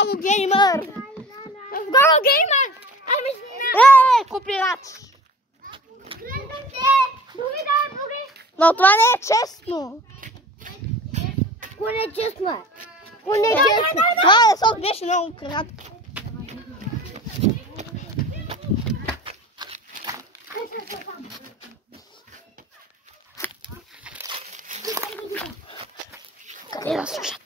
Гого Геймър! Гого Геймър! Копирач! Други. Но това не е честно! Кое не е честно? Това сок беше много кратко. Къде да слушате?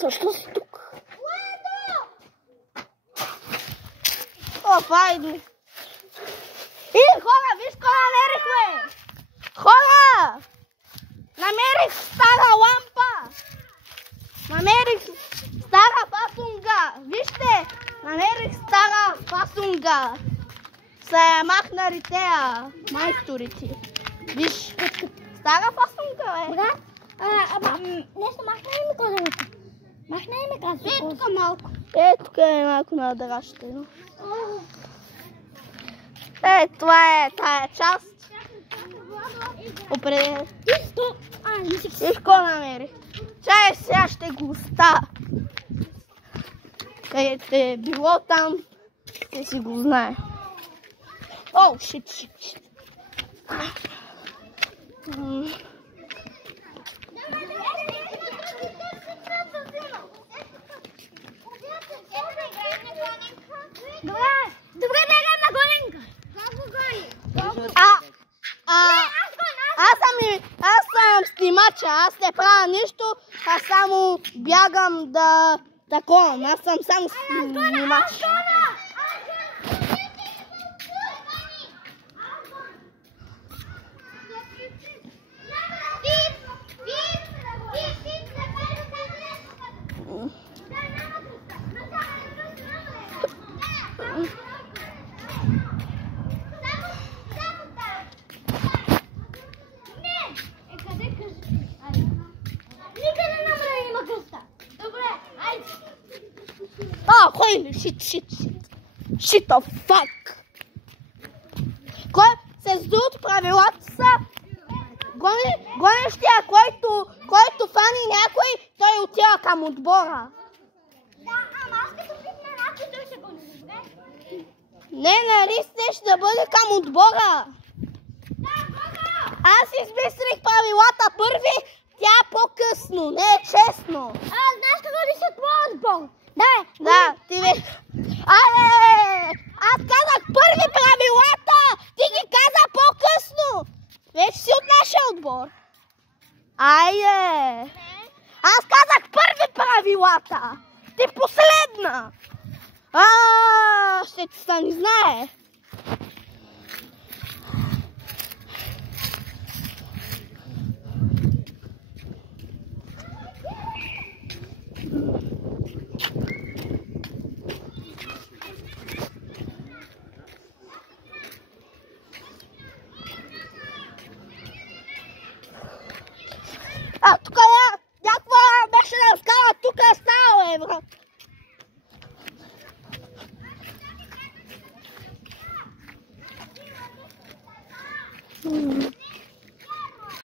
Защо си тук? О, файно! Хора, виж какво намерихме! Хора! Намерих стара лампа! Намерих стара фасунга! Вижте! Намерих стара фасунга! Са я махнали тея майсторите. Виж! Стара фасунга, бе! Брат, нещо махна ли ми козелото? Махна ли ми козелото? Тук малко. Тук е малко на дращено. Това е тая част. Определено. Виж какво намерих. Чай сега ще го оставя. Където е било там, ще си го знае. О, шит. Добре, да играем на гоненка. Аз съм снимача, аз не правя нищо, аз само бягам да таковам, аз съм само снимач. Holy shit the fuck! Кой се злото правилата са гонещия, който фани някой, той отива към отбора. Да, ама аз като пипна някой, той ще гони, добре? Не, нали ще да бъде към отбора. Да, Бога! Аз измислих правилата първи, тя по-късно, не е честно. Знаеш какво ли се твой отбор? Да, ти виж. Аз казах първи правилата, ти ги каза по-късно. Вече си от нашия отбор. Айде. Аз казах първи правилата, ти последна. Ще ти са не знае.